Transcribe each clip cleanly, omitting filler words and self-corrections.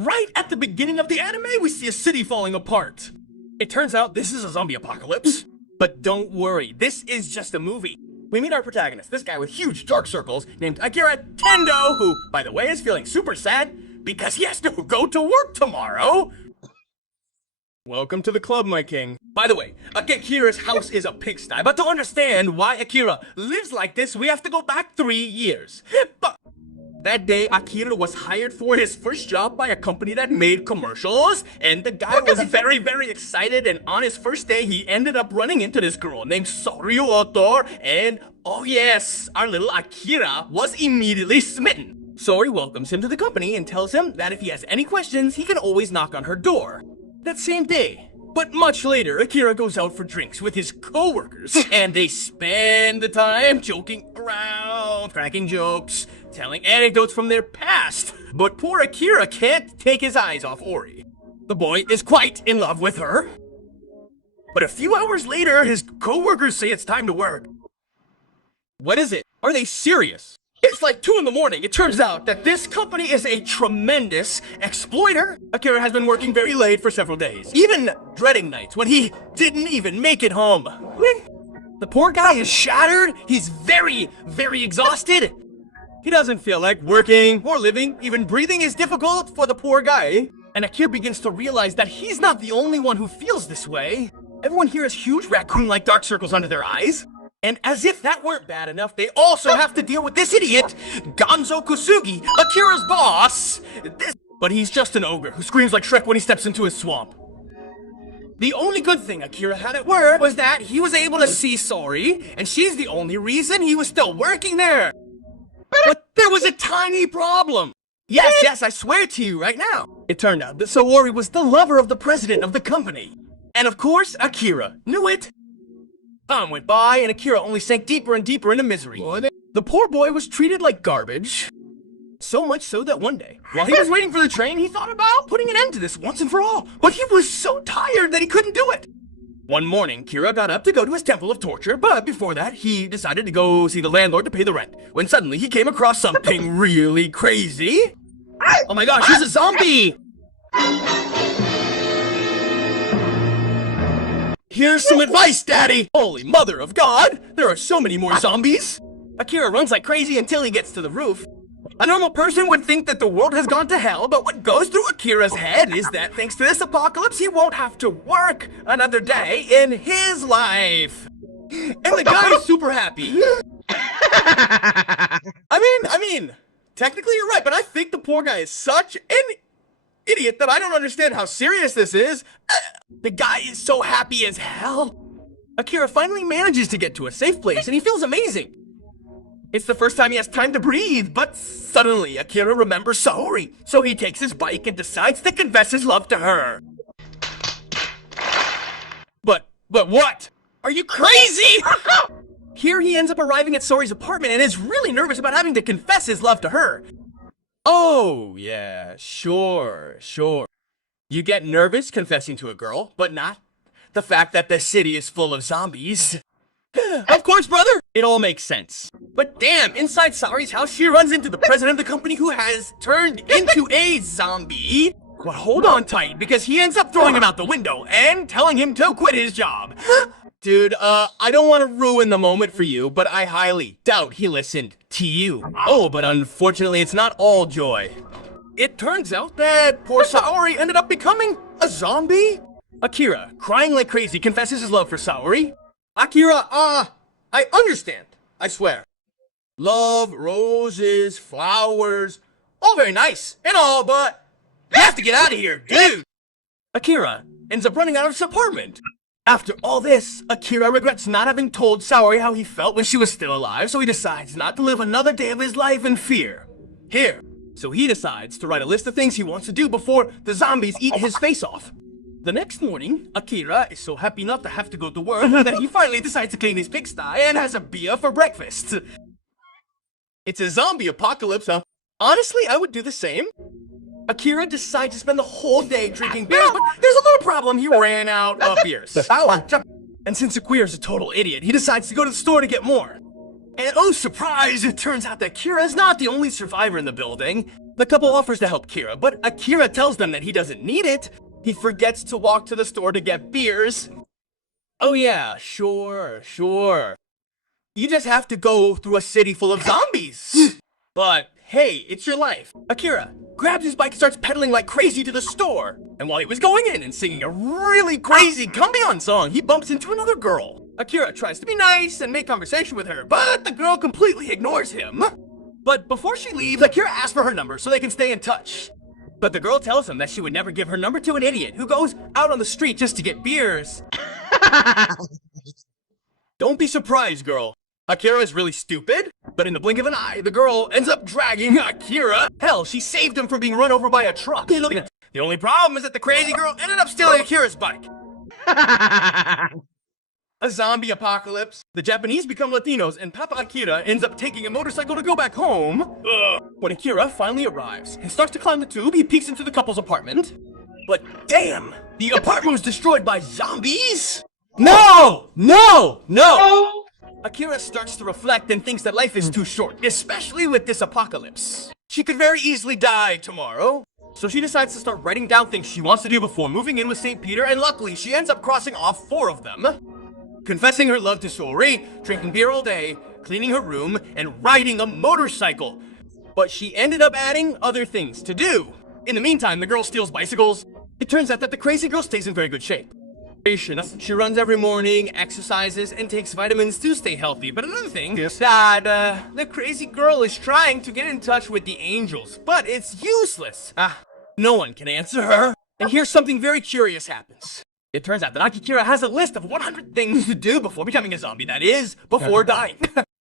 Right at the beginning of the anime, we see a city falling apart. It turns out this is a zombie apocalypse. But don't worry, this is just a movie. We meet our protagonist, this guy with huge dark circles named Akira Tendo, who, by the way, is feeling super sad because he has to go to work tomorrow. Welcome to the club, my king. By the way, Akira's house is a pigsty, but to understand why Akira lives like this, we have to go back 3 years. But that day, Akira was hired for his first job by a company that made commercials, and the guy was very, very excited, and on his first day, he ended up running into this girl named Soryu Otor, and oh yes, our little Akira was immediately smitten. Sori welcomes him to the company and tells him that if he has any questions, he can always knock on her door. That same day, but much later, Akira goes out for drinks with his co-workers, and they spend the time joking around, cracking jokes, telling anecdotes from their past. But poor Akira can't take his eyes off Ori. The boy is quite in love with her. But a few hours later, his co-workers say it's time to work. What is it? Are they serious? It's like 2 in the morning. It turns out that this company is a tremendous exploiter. Akira has been working very late for several days, even dreading nights when he didn't even make it home. The poor guy is shattered. He's very, very exhausted. He doesn't feel like working or living. Even breathing is difficult for the poor guy. And Akira begins to realize that he's not the only one who feels this way. Everyone here has huge raccoon-like dark circles under their eyes. And as if that weren't bad enough, they also have to deal with this idiot, Gonzo Kusugi, Akira's boss. But he's just an ogre who screams like Shrek when he steps into his swamp. The only good thing Akira had at work was that he was able to see Sori, and she's the only reason he was still working there. But there was a tiny problem. Yes, I swear to you right now. It turned out that Sori was the lover of the president of the company. And of course, Akira knew it. Time went by, and Akira only sank deeper and deeper into misery. The poor boy was treated like garbage. So much so that one day, while he was waiting for the train, he thought about putting an end to this once and for all. But he was so tired that he couldn't do it. One morning, Kira got up to go to his temple of torture, but before that, he decided to go see the landlord to pay the rent. When suddenly, he came across something really crazy. Oh my gosh, he's a zombie! Here's some advice, Daddy! Holy mother of God! There are so many more zombies! Akira runs like crazy until he gets to the roof. A normal person would think that the world has gone to hell, but what goes through Akira's head is that thanks to this apocalypse, he won't have to work another day in his life. And the guy is super happy. I mean, technically you're right, but I think the poor guy is such an idiot that I don't understand how serious this is. The guy is so happy as hell. Akira finally manages to get to a safe place and he feels amazing. It's the first time he has time to breathe, but suddenly Akira remembers Saori, so he takes his bike and decides to confess his love to her. But what? Are you crazy? Here he ends up arriving at Saori's apartment and is really nervous about having to confess his love to her. Oh, yeah, sure. You get nervous confessing to a girl, but not the fact that the city is full of zombies. Of course, brother! It all makes sense. But damn, inside Saori's house, she runs into the president of the company who has turned into a zombie. But hold on tight, because he ends up throwing him out the window and telling him to quit his job. Dude, I don't want to ruin the moment for you, but I highly doubt he listened to you. Oh, but unfortunately, it's not all joy. It turns out that poor Saori ended up becoming a zombie. Akira, crying like crazy, confesses his love for Saori. Akira, I understand, I swear. Love, roses, flowers, all very nice and all, but you have to get out of here, dude. Akira ends up running out of his apartment. After all this, Akira regrets not having told Saori how he felt when she was still alive, so he decides not to live another day of his life in fear. So he decides to write a list of things he wants to do before the zombies eat his face off. The next morning, Akira is so happy not to have to go to work that he finally decides to clean his pigsty and has a beer for breakfast. It's a zombie apocalypse, huh? Honestly, I would do the same. Akira decides to spend the whole day drinking beers, but there's a little problem. He ran out of beers. And since Akira's a total idiot, he decides to go to the store to get more. And oh surprise, it turns out that Akira is not the only survivor in the building. The couple offers to help Kira, but Akira tells them that he doesn't need it. He forgets to walk to the store to get beers. Oh yeah, sure. You just have to go through a city full of zombies. But hey, it's your life. Akira grabs his bike and starts pedaling like crazy to the store. And while he was going in and singing a really crazy Combien song, he bumps into another girl. Akira tries to be nice and make conversation with her, but the girl completely ignores him. But before she leaves, Akira asks for her number so they can stay in touch. But the girl tells him that she would never give her number to an idiot who goes out on the street just to get beers. Don't be surprised, girl. Akira is really stupid, but in the blink of an eye, the girl ends up dragging Akira. Hell, she saved him from being run over by a truck. The only problem is that the crazy girl ended up stealing Akira's bike. A zombie apocalypse. The Japanese become Latinos, and Papa Akira ends up taking a motorcycle to go back home. When Akira finally arrives and starts to climb the tube, he peeks into the couple's apartment. But damn, the apartment was destroyed by zombies? No! Akira starts to reflect and thinks that life is too short, especially with this apocalypse. She could very easily die tomorrow. So she decides to start writing down things she wants to do before moving in with St. Peter, and luckily she ends up crossing off 4 of them. Confessing her love to Sori, drinking beer all day, cleaning her room, and riding a motorcycle. But she ended up adding other things to do. In the meantime, the girl steals bicycles. It turns out that the crazy girl stays in very good shape. She runs every morning, exercises, and takes vitamins to stay healthy. But another thing is that the crazy girl is trying to get in touch with the angels, but it's useless. No one can answer her. And here's something very curious happens. It turns out that Akira has a list of 100 things to do before becoming a zombie, that is, before dying.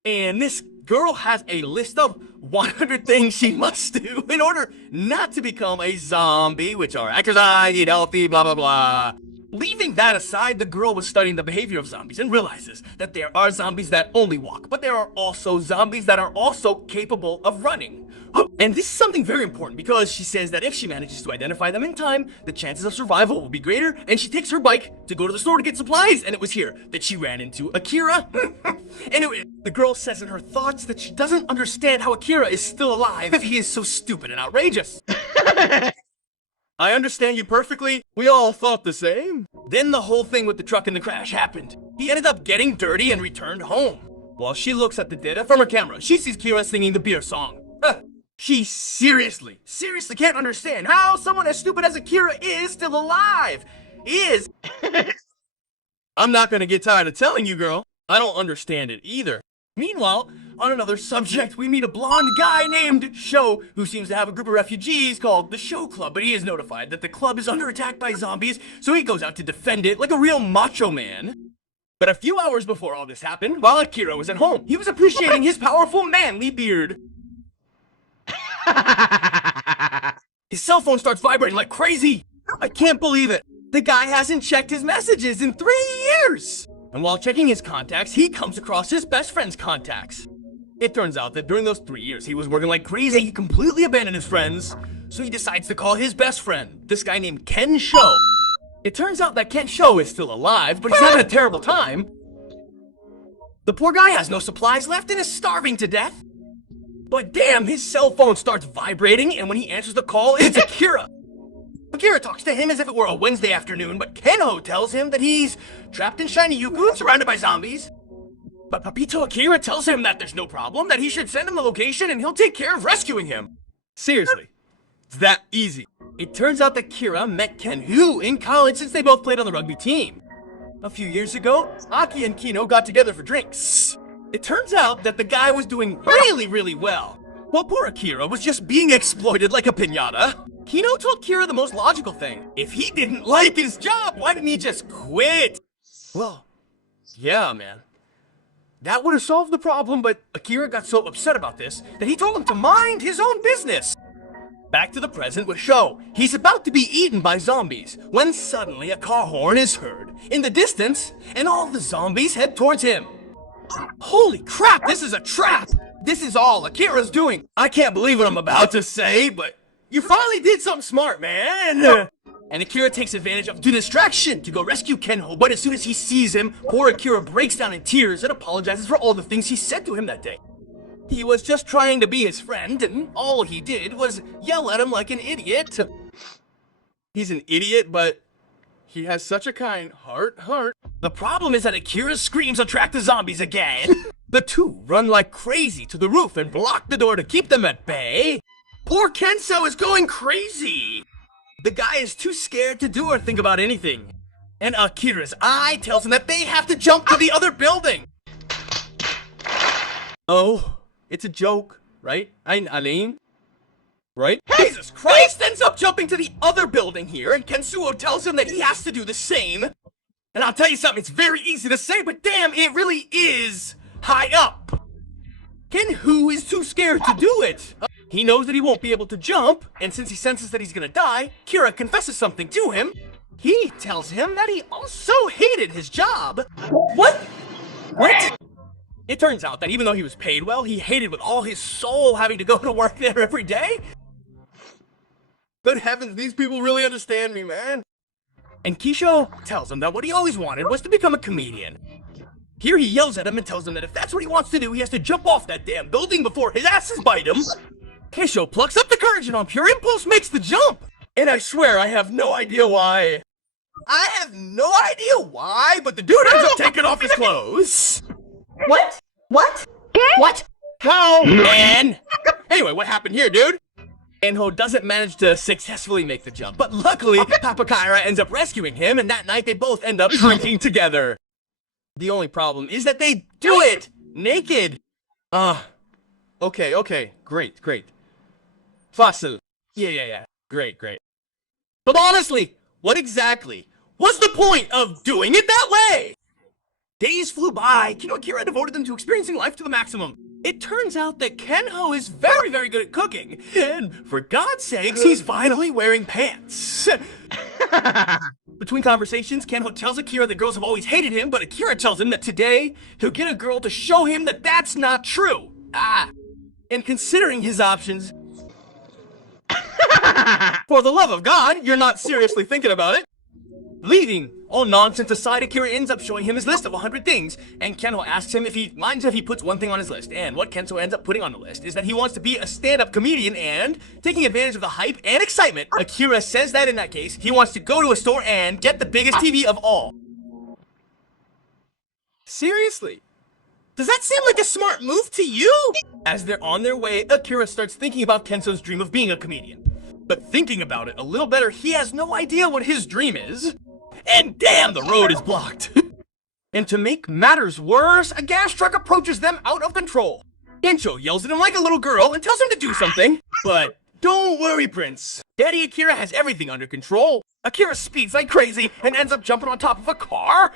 And this girl has a list of 100 things she must do in order not to become a zombie, which are exercise, eat healthy, blah, blah, blah. Leaving that aside, the girl was studying the behavior of zombies and realizes that there are zombies that only walk, but there are also zombies that are also capable of running. And this is something very important because she says that if she manages to identify them in time, the chances of survival will be greater, and she takes her bike to go to the store to get supplies, and it was here that she ran into Akira. Anyway, the girl says in her thoughts that she doesn't understand how Akira is still alive if he is so stupid and outrageous. I understand you perfectly. We all thought the same. Then the whole thing with the truck and the crash happened. He ended up getting dirty and returned home. While she looks at the data from her camera, she sees Kira singing the beer song. She seriously can't understand how someone as stupid as Akira is still alive. I'm not gonna get tired of telling you, girl. I don't understand it either. Meanwhile, on another subject, we meet a blonde guy named Sho, who seems to have a group of refugees called the Sho Club, but he is notified that the club is under attack by zombies, so he goes out to defend it like a real macho man. But a few hours before all this happened, while Akira was at home, he was appreciating his powerful manly beard. His cell phone starts vibrating like crazy. I can't believe it. The guy hasn't checked his messages in 3 years. And while checking his contacts, he comes across his best friend's contacts. It turns out that during those 3 years, he was working like crazy. He completely abandoned his friends, so he decides to call his best friend, this guy named Ken Sho. It turns out that Ken Sho is still alive, but he's having a terrible time. The poor guy has no supplies left and is starving to death. But damn, his cell phone starts vibrating, and when he answers the call, it's Akira. Akira talks to him as if it were a Wednesday afternoon, but Kenho tells him that he's trapped in Shiny Yuku and surrounded by zombies. But Papito Akira tells him that there's no problem, that he should send him the location and he'll take care of rescuing him. Seriously, it's that easy. It turns out that Kira met Kenhu in college since they both played on the rugby team. A few years ago, Aki and Kino got together for drinks. It turns out that the guy was doing really well, while poor Akira was just being exploited like a piñata. Kino told Kira the most logical thing. If he didn't like his job, why didn't he just quit? Well, yeah, man. That would have solved the problem, but Akira got so upset about this that he told him to mind his own business. Back to the present with Sho. He's about to be eaten by zombies when suddenly a car horn is heard in the distance and all the zombies head towards him. Holy crap, this is a trap! This is all Akira's doing. I can't believe what I'm about to say, but you finally did something smart, man! And Akira takes advantage of the distraction to go rescue Kenho, but as soon as he sees him, poor Akira breaks down in tears and apologizes for all the things he said to him that day. He was just trying to be his friend, and all he did was yell at him like an idiot. He's an idiot, but he has such a kind heart. The problem is that Akira's screams attract the zombies again. The two run like crazy to the roof and block the door to keep them at bay. Poor Kenso is going crazy. The guy is too scared to do or think about anything. And Akira's eye tells him that they have to jump to the other building. Oh, it's a joke, right? Aline? Right? Jesus Christ ends up jumping to the other building here, and Kensuo tells him that he has to do the same. And I'll tell you something, it's very easy to say, but damn, it really is high up. Kenhu is too scared to do it. He knows that he won't be able to jump, and since he senses that he's gonna die, Kira confesses something to him. He tells him that he also hated his job. What? It turns out that even though he was paid well, he hated with all his soul having to go to work there every day. Good heavens, these people really understand me, man. And Kisho tells him that what he always wanted was to become a comedian. Here he yells at him and tells him that if that's what he wants to do, he has to jump off that damn building before his asses bite him. Kisho plucks up the courage and on pure impulse makes the jump. And I swear I have no idea why. But the dude ends up taking off his clothes. What? How? And anyway, what happened here, dude? Enho doesn't manage to successfully make the jump, but luckily, Papa Kaira ends up rescuing him, and that night they both end up drinking together. The only problem is that they do it naked. Okay, great. Fossil. Yeah, great. But honestly, what exactly was the point of doing it that way? Days flew by, Akira devoted them to experiencing life to the maximum. It turns out that Kenho is very, very good at cooking, and for God's sakes, he's finally wearing pants. Between conversations, Kenho tells Akira that girls have always hated him, but Akira tells him that today, he'll get a girl to show him that that's not true. And considering his options, for the love of God, you're not seriously thinking about it. Leaving all nonsense aside, Akira ends up showing him his list of 100 things, and Kenho asks him if he minds if he puts one thing on his list. And what Kenzo ends up putting on the list is that he wants to be a stand-up comedian, and taking advantage of the hype and excitement, Akira says that in that case, he wants to go to a store and get the biggest TV of all. Seriously? Does that seem like a smart move to you? As they're on their way, Akira starts thinking about Kenzo's dream of being a comedian. But thinking about it a little better, he has no idea what his dream is. And damn, the road is blocked. And to make matters worse, a gas truck approaches them out of control. Gencho yells at him like a little girl and tells him to do something. But don't worry, Prince. Daddy Akira has everything under control. Akira speeds like crazy and ends up jumping on top of a car.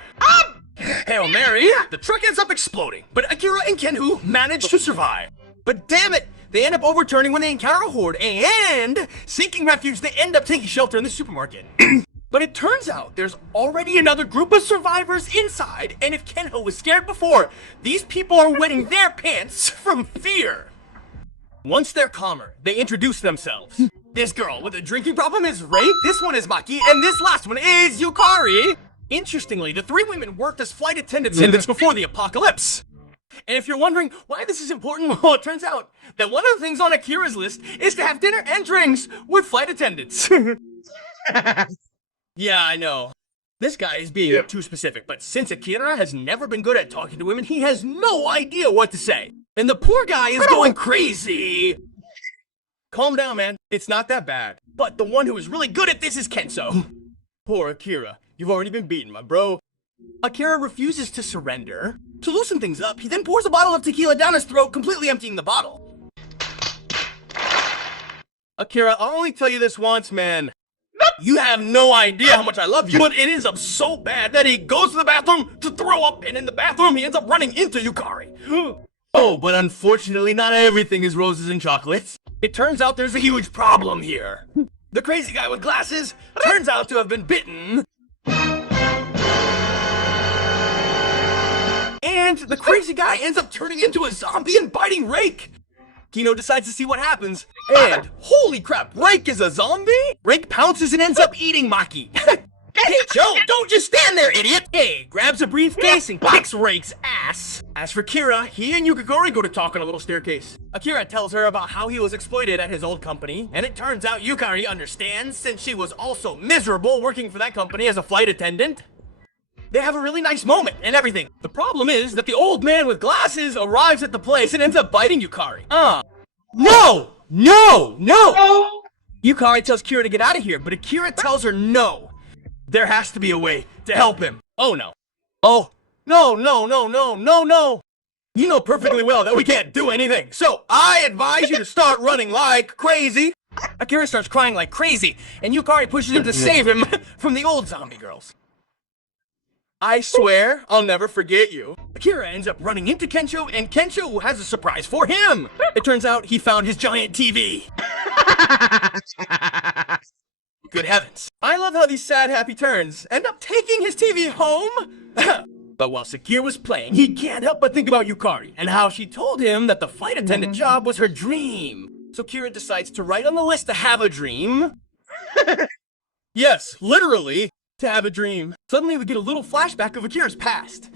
Hail Mary, the truck ends up exploding, but Akira and Kenhu manage to survive. But damn it, they end up overturning when they encounter a horde, and seeking refuge, they end up taking shelter in the supermarket. But it turns out there's already another group of survivors inside, and if Kenho was scared before, these people are wetting their pants from fear. Once they're calmer, they introduce themselves. This girl with a drinking problem is Ray, this one is Maki, and this last one is Yukari. Interestingly, the three women worked as flight attendants before the apocalypse. And if you're wondering why this is important, well, it turns out that one of the things on Akira's list is to have dinner and drinks with flight attendants. Yeah, I know. This guy is being too specific, but since Akira has never been good at talking to women, he has no idea what to say. And the poor guy is going crazy. Calm down, man. It's not that bad. But the one who is really good at this is Kenzo. Poor Akira. You've already been beaten, my bro. Akira refuses to surrender. To loosen things up, he then pours a bottle of tequila down his throat, completely emptying the bottle. Akira, I'll only tell you this once, man. You have no idea how much I love you, but it is up so bad that he goes to the bathroom to throw up, and in the bathroom he ends up running into Yukari. Oh, but unfortunately not everything is roses and chocolates. It turns out there's a huge problem here. The crazy guy with glasses turns out to have been bitten. And the crazy guy ends up turning into a zombie and biting Rake. Kino decides to see what happens, and holy crap, Rake is a zombie? Rake pounces and ends up eating Maki. Hey, Joe, don't just stand there, idiot! Hey, grabs a briefcase and kicks Rake's ass. As for Kira, he and Yukigori go to talk on a little staircase. Akira tells her about how he was exploited at his old company, and it turns out Yukari understands since she was also miserable working for that company as a flight attendant. They have a really nice moment and everything. The problem is that the old man with glasses arrives at the place and ends up biting Yukari. No! Yukari tells Kira to get out of here, but Akira tells her no. There has to be a way to help him. Oh no. Oh, no. You know perfectly well that we can't do anything, so I advise you to start running like crazy. Akira starts crying like crazy, and Yukari pushes him to save him from the old zombie girls. I swear I'll never forget you. Akira ends up running into Kensho, and Kensho has a surprise for him. It turns out he found his giant TV. Good heavens. I love how these sad, happy turns end up taking his TV home. But while Sakir was playing, he can't help but think about Yukari and how she told him that the flight attendant job was her dream. So Kira decides to write on the list to have a dream. Yes, literally, to have a dream. Suddenly we get a little flashback of Akira's past.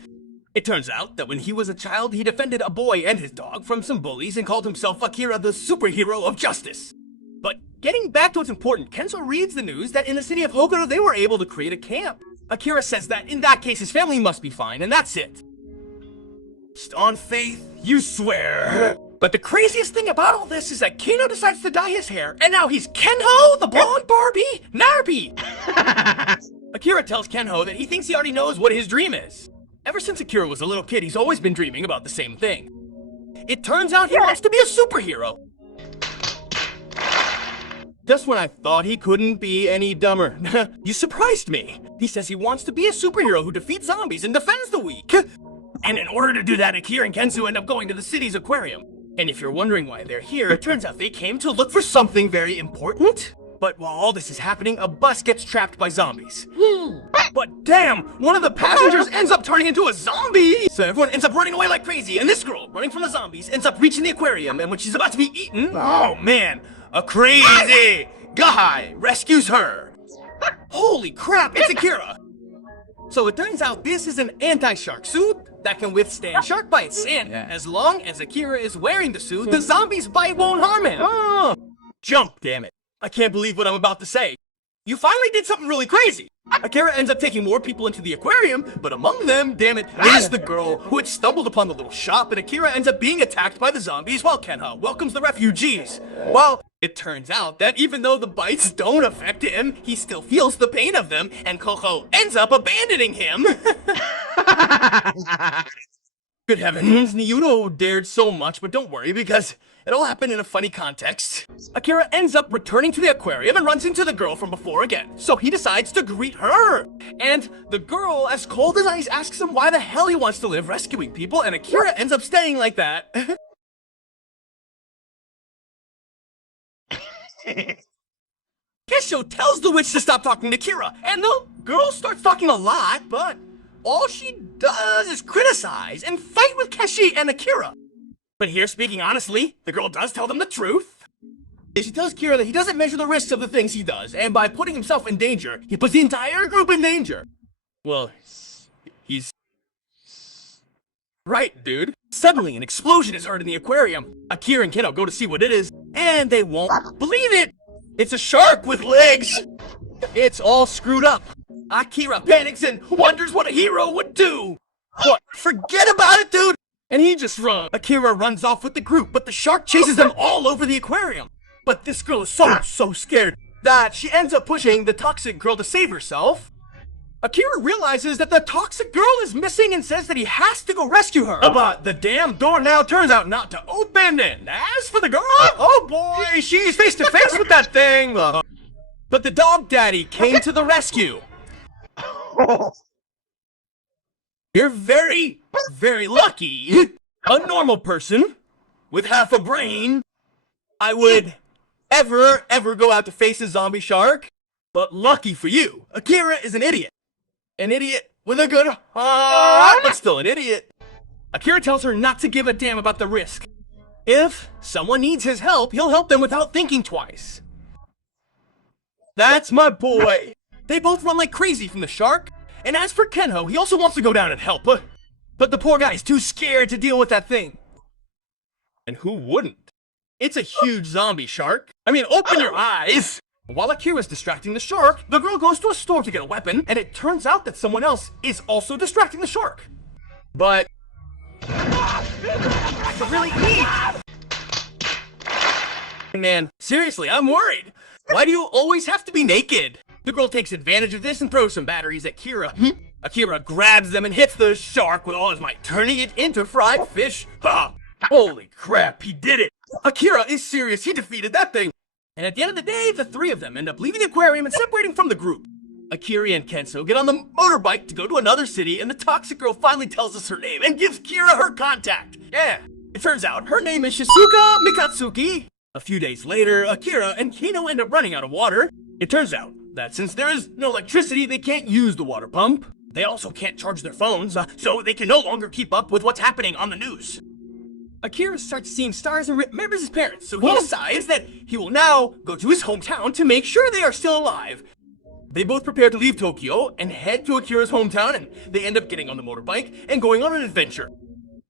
It turns out that when he was a child, he defended a boy and his dog from some bullies and called himself Akira the superhero of justice. But getting back to what's important, Kenzo reads the news that in the city of Hokkaido they were able to create a camp. Akira says that in that case his family must be fine, and that's it. Just on faith, you swear. But the craziest thing about all this is that Kino decides to dye his hair, and now he's Kenho, the blonde Barbie, Narby. Akira tells Kenho that he thinks he already knows what his dream is. Ever since Akira was a little kid, he's always been dreaming about the same thing. It turns out he wants to be a superhero. Just when I thought he couldn't be any dumber. You surprised me. He says he wants to be a superhero who defeats zombies and defends the weak. And in order to do that, Akira and Kenzo end up going to the city's aquarium. And if you're wondering why they're here, it turns out they came to look for something very important. But while all this is happening, a bus gets trapped by zombies. But damn, one of the passengers ends up turning into a zombie! So everyone ends up running away like crazy, and this girl, running from the zombies, ends up reaching the aquarium, and when she's about to be eaten, oh man, a crazy guy rescues her. Holy crap, it's Akira! So it turns out this is an anti-shark suit that can withstand shark bites, and as long as Akira is wearing the suit, the zombies' bite won't harm him. Jump, damn it. I can't believe what I'm about to say. You finally did something really crazy. Akira ends up taking more people into the aquarium, but among them, damn it, is the girl who had stumbled upon the little shop, and Akira ends up being attacked by the zombies while Kenha welcomes the refugees. Well, it turns out that even though the bites don't affect him, he still feels the pain of them, and Koko ends up abandoning him. Good heavens, Yuno dared so much, but don't worry because it all happened in a funny context. Akira ends up returning to the aquarium and runs into the girl from before again, so he decides to greet her. And the girl, as cold as ice, asks him why the hell he wants to live rescuing people, and Akira ends up staying like that. Kesho tells the witch to stop talking to Kira, and the girl starts talking a lot, but all she does is criticize and fight with Keshi and Akira. But here, speaking honestly, the girl does tell them the truth. She tells Kira that he doesn't measure the risks of the things he does, and by putting himself in danger, he puts the entire group in danger. Well, he's right, dude. Suddenly, an explosion is heard in the aquarium. Akira and Keno go to see what it is, and they won't believe it. It's a shark with legs. It's all screwed up. Akira panics and wonders what a hero would do. What? Forget about it, dude! And he just runs. Akira runs off with the group, but the shark chases them all over the aquarium. But this girl is so scared that she ends up pushing the toxic girl to save herself. Akira realizes that the toxic girl is missing and says that he has to go rescue her. But the damn door now turns out not to open, and as for the girl, oh boy, she's face to face with that thing. But the dog daddy came to the rescue. You're very, very lucky. A normal person with half a brain, I would ever go out to face a zombie shark. But lucky for you, Akira is an idiot. An idiot with a good heart, but still an idiot. Akira tells her not to give a damn about the risk. If someone needs his help, he'll help them without thinking twice. That's my boy. They both run like crazy from the shark, and as for Kenho, he also wants to go down and help, but the poor guy's too scared to deal with that thing. And who wouldn't? It's a huge zombie shark. I mean, open your eyes! While Akira's distracting the shark, the girl goes to a store to get a weapon, and it turns out that someone else is also distracting the shark. But... it's really neat! Man, seriously, I'm worried. Why do you always have to be naked? The girl takes advantage of this and throws some batteries at Kira. Akira grabs them and hits the shark with all his might, turning it into fried fish. Ha! Holy crap, he did it! Akira is serious, he defeated that thing! And at the end of the day, the three of them end up leaving the aquarium and separating from the group. Akira and Kenso get on the motorbike to go to another city, and the toxic girl finally tells us her name and gives Kira her contact. Yeah, it turns out her name is Shizuka Mikatsuki. A few days later, Akira and Kino end up running out of water. It turns out that since there is no electricity, they can't use the water pump. They also can't charge their phones, so they can no longer keep up with what's happening on the news. Akira starts seeing stars and remembers his parents, so he decides that he will now go to his hometown to make sure they are still alive. They both prepare to leave Tokyo and head to Akira's hometown, and they end up getting on the motorbike and going on an adventure.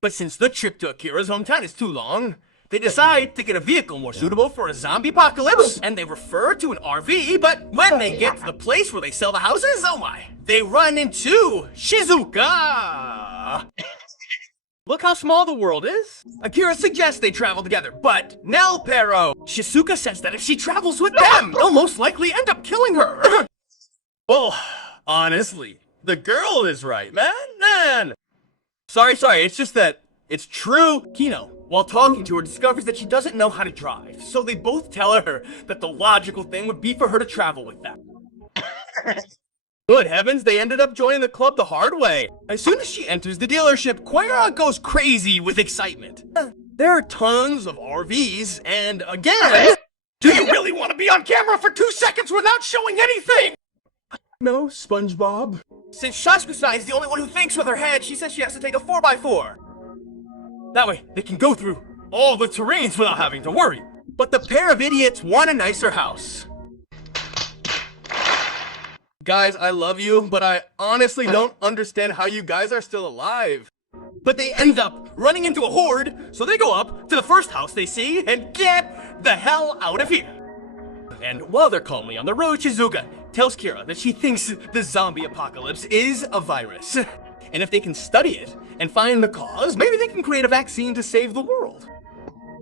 But since the trip to Akira's hometown is too long, they decide to get a vehicle more suitable for a zombie apocalypse, and they refer to an RV, but when they get to the place where they sell the houses, oh my, they run into Shizuka! Look how small the world is. Akira suggests they travel together, but Nel Pero. Shizuka says that if she travels with them, they'll most likely end up killing her. Well, honestly, the girl is right, man. Sorry, it's just that it's true. Kino, while talking to her, discovers that she doesn't know how to drive, so they both tell her that the logical thing would be for her to travel with them. Good heavens, they ended up joining the club the hard way. As soon as she enters the dealership, Koira goes crazy with excitement. There are tons of RVs, and again, do you really want to be on camera for 2 seconds without showing anything? No, SpongeBob. Since Shasuku-san is the only one who thinks with her head, she says she has to take a 4x4. That way, they can go through all the terrains without having to worry. But the pair of idiots want a nicer house. Guys, I love you, but I honestly don't understand how you guys are still alive. But they end up running into a horde, so they go up to the first house they see and get the hell out of here. And while they're calmly on the road, Shizuka tells Kira that she thinks the zombie apocalypse is a virus. And if they can study it and find the cause, maybe they can create a vaccine to save the world.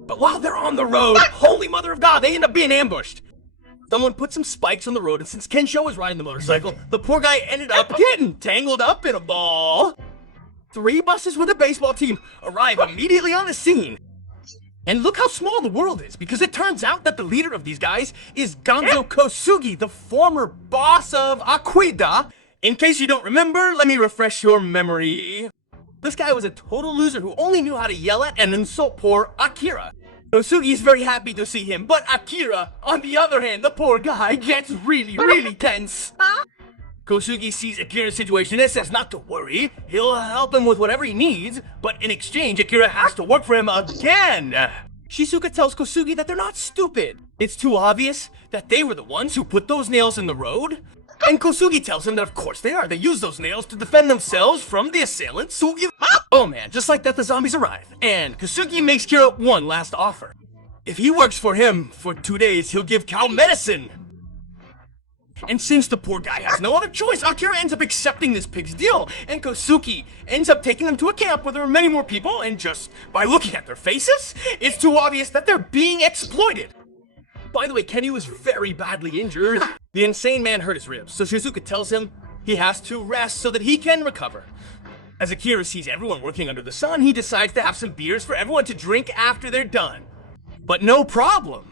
But while they're on the road, holy mother of God, they end up being ambushed. Someone put some spikes on the road, and since Kensho was riding the motorcycle, the poor guy ended up getting tangled up in a ball. 3 buses with a baseball team arrive immediately on the scene. And look how small the world is, because it turns out that the leader of these guys is Gonzo Kosugi, the former boss of Aquida. In case you don't remember, let me refresh your memory. This guy was a total loser who only knew how to yell at and insult poor Akira. Kosugi is very happy to see him, but Akira, on the other hand, the poor guy gets really tense. Kosugi sees Akira's situation and says not to worry, he'll help him with whatever he needs, but in exchange, Akira has to work for him again. Shizuka tells Kosugi that they're not stupid. It's too obvious that they were the ones who put those nails in the road. And Kosugi tells him that of course they are. They use those nails to defend themselves from the assailants who give— Oh man, just like that the zombies arrive. And Kosugi makes Kira one last offer. If he works for him for 2 days, he'll give cow medicine. And since the poor guy has no other choice, Akira ends up accepting this pig's deal, and Kosugi ends up taking them to a camp where there are many more people, and just by looking at their faces, it's too obvious that they're being exploited. By the way, Kenny was very badly injured. The insane man hurt his ribs, so Shizuka tells him he has to rest so that he can recover. As Akira sees everyone working under the sun, he decides to have some beers for everyone to drink after they're done. But no problem.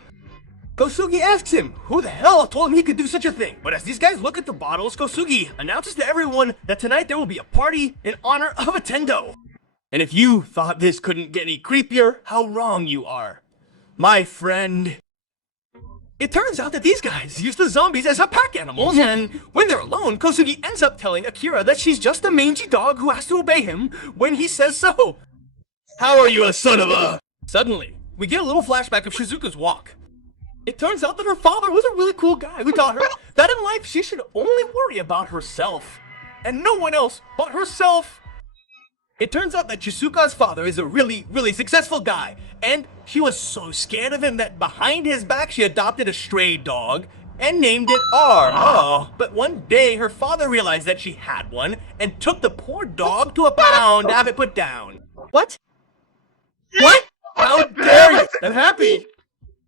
Kosugi asks him who the hell told him he could do such a thing. But as these guys look at the bottles, Kosugi announces to everyone that tonight there will be a party in honor of a Tendo. And if you thought this couldn't get any creepier, how wrong you are, my friend. It turns out that these guys use the zombies as pack animals, and when they're alone, Kosugi ends up telling Akira that she's just a mangy dog who has to obey him when he says so. How are you a son of a— Suddenly, we get a little flashback of Shizuka's walk. It turns out that her father was a really cool guy who taught her that in life she should only worry about herself and no one else but herself. It turns out that Shizuka's father is a really successful guy, and she was so scared of him that behind his back she adopted a stray dog and named it R. Oh, but one day her father realized that she had one and took the poor dog to a pound to have it put down. What? What? How dare you? I'm happy.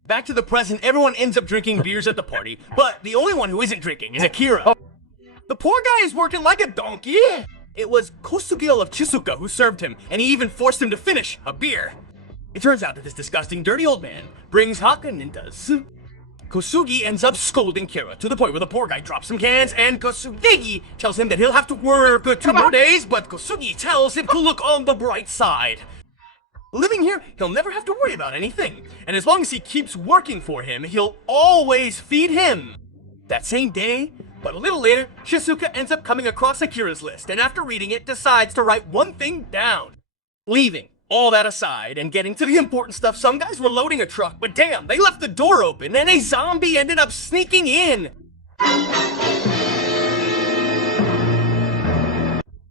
Back to the present, everyone ends up drinking beers at the party, but the only one who isn't drinking is Akira. The poor guy is working like a donkey. It was Kosugi of Shizuka who served him, and he even forced him to finish a beer. It turns out that this disgusting, dirty old man brings Hakunintas. Kosugi ends up scolding Kira to the point where the poor guy drops some cans, and Kosugi tells him that he'll have to work 2 more days, but Kosugi tells him to look on the bright side. Living here, he'll never have to worry about anything, and as long as he keeps working for him, he'll always feed him. That same day, but a little later, Shizuka ends up coming across Akira's list, and after reading it, decides to write one thing down. Leaving all that aside and getting to the important stuff, some guys were loading a truck, but damn, they left the door open, and a zombie ended up sneaking in.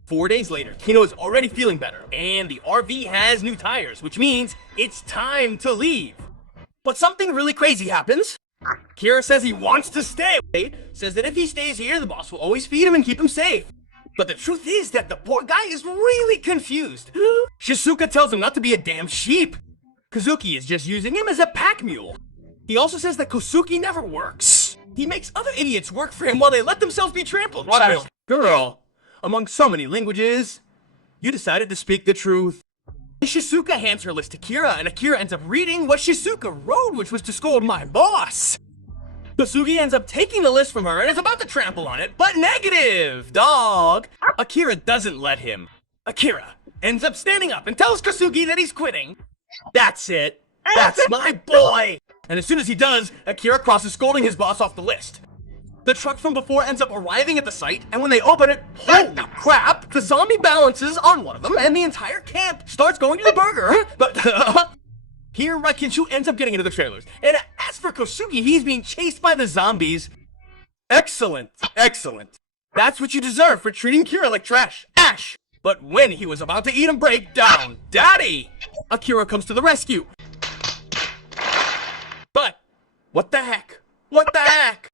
4 days later, Kino is already feeling better, and the RV has new tires, which means it's time to leave. But something really crazy happens. Kira says he wants to stay. Says that if he stays here, the boss will always feed him and keep him safe. But the truth is that the poor guy is really confused. Shizuka tells him not to be a damn sheep. Kazuki is just using him as a pack mule. He also says that Kosugi never works. He makes other idiots work for him while they let themselves be trampled. Child. Girl, among so many languages, you decided to speak the truth. Shizuka hands her list to Kira, and Akira ends up reading what Shizuka wrote, which was to scold my boss. Kosugi ends up taking the list from her and is about to trample on it, but negative, dog. Akira doesn't let him. Akira ends up standing up and tells Kosugi that he's quitting. That's it. That's my boy. And as soon as he does, Akira crosses scolding his boss off the list. The truck from before ends up arriving at the site, and when they open it, holy crap, the zombie balances on one of them, and the entire camp starts going to the burger. But here, Raikinshu ends up getting into the trailers. And as for Kosugi, he's being chased by the zombies. Excellent, excellent. That's what you deserve for treating Kira like trash. Ash! But when he was about to eat him break down, Daddy! Akira comes to the rescue. But, what the heck? What the heck?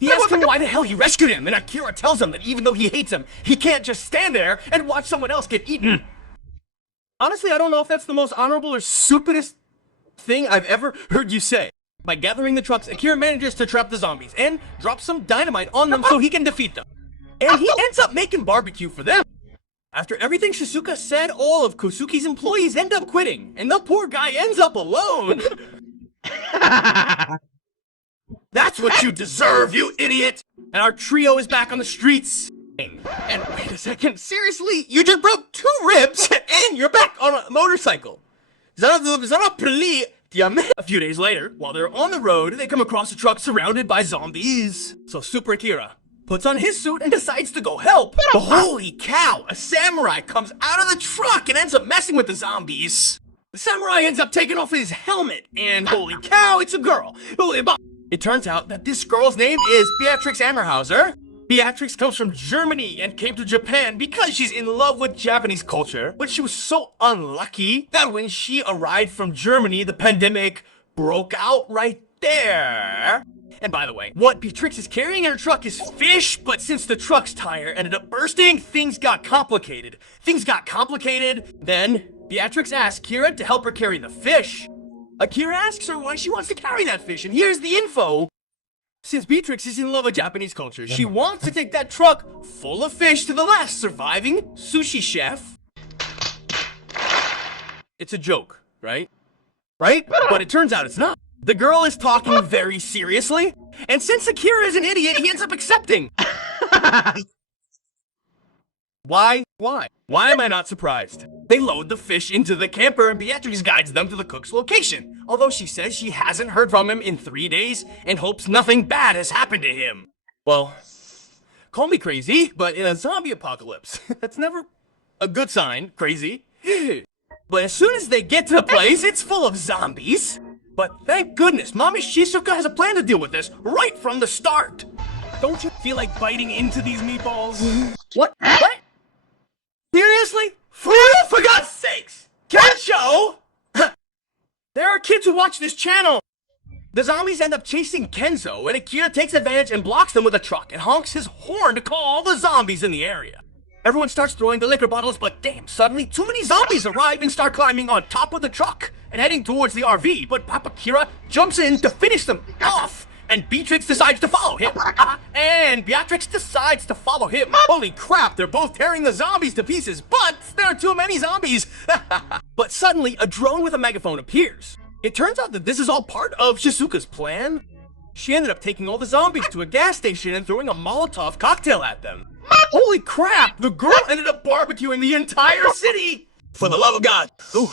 He asks him why the hell he rescued him, and Akira tells him that even though he hates him, he can't just stand there and watch someone else get eaten. Honestly, I don't know if that's the most honorable or stupidest thing I've ever heard you say. By gathering the trucks, Akira manages to trap the zombies and drop some dynamite on them so he can defeat them. And he ends up making barbecue for them. After everything Shizuka said, all of Kosugi's employees end up quitting, and the poor guy ends up alone. That's what you deserve, you idiot! And our trio is back on the streets. And wait a second, seriously? You just broke 2 ribs and you're back on a motorcycle. A few days later, while they're on the road, they come across a truck surrounded by zombies. So Super Akira puts on his suit and decides to go help. But holy cow, a samurai comes out of the truck and ends up messing with the zombies. The samurai ends up taking off his helmet, and holy cow, it's a girl. It turns out that this girl's name is Beatrix Ammerhauser. Beatrix comes from Germany and came to Japan because she's in love with Japanese culture, but she was so unlucky that when she arrived from Germany, the pandemic broke out right there. And by the way, what Beatrix is carrying in her truck is fish, but since the truck's tire ended up bursting, things got complicated. Then Beatrix asks Kira to help her carry the fish. Akira asks her why she wants to carry that fish, and here's the info. Since Beatrix is in love with Japanese culture, she wants to take that truck full of fish to the last surviving sushi chef. It's a joke, right? Right? But it turns out it's not. The girl is talking very seriously, and since Akira is an idiot, he ends up accepting. Why? Why am I not surprised? They load the fish into the camper and Beatrix guides them to the cook's location, although she says she hasn't heard from him in 3 days and hopes nothing bad has happened to him. Well, call me crazy, but in a zombie apocalypse, that's never a good sign, crazy. But as soon as they get to the place, it's full of zombies. But thank goodness, Mommy Shizuka has a plan to deal with this right from the start. Don't you feel like biting into these meatballs? What? What? Seriously? For real? For God's sakes! Kensho! There are kids who watch this channel! The zombies end up chasing Kenzo, and Akira takes advantage and blocks them with a truck and honks his horn to call all the zombies in the area. Everyone starts throwing the liquor bottles, but damn, suddenly too many zombies arrive and start climbing on top of the truck and heading towards the RV, but Papa Kira jumps in to finish them off, and Beatrix decides to follow him. Holy crap, they're both tearing the zombies to pieces, but there are too many zombies. But suddenly, a drone with a megaphone appears. It turns out that this is all part of Shizuka's plan. She ended up taking all the zombies to a gas station and throwing a Molotov cocktail at them. Holy crap, the girl ended up barbecuing the entire city! For the love of God! Ooh,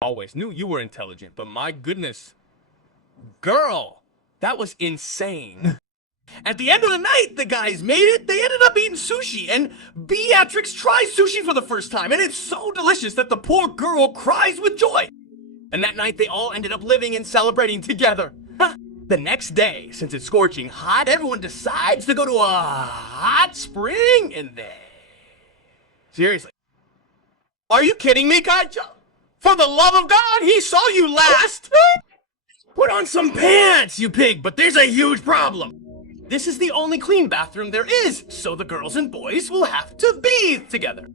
always knew you were intelligent, but my goodness. Girl, that was insane. At the end of the night, the guys made it. They ended up eating sushi, and Beatrix tries sushi for the first time, and it's so delicious that the poor girl cries with joy. And that night, they all ended up living and celebrating together. The next day, since it's scorching hot, everyone decides to go to a hot spring in there. Seriously. Are you kidding me, Kaicho? For the love of God, he saw you last! Put on some pants, you pig, but there's a huge problem. This is the only clean bathroom there is, so the girls and boys will have to bathe together.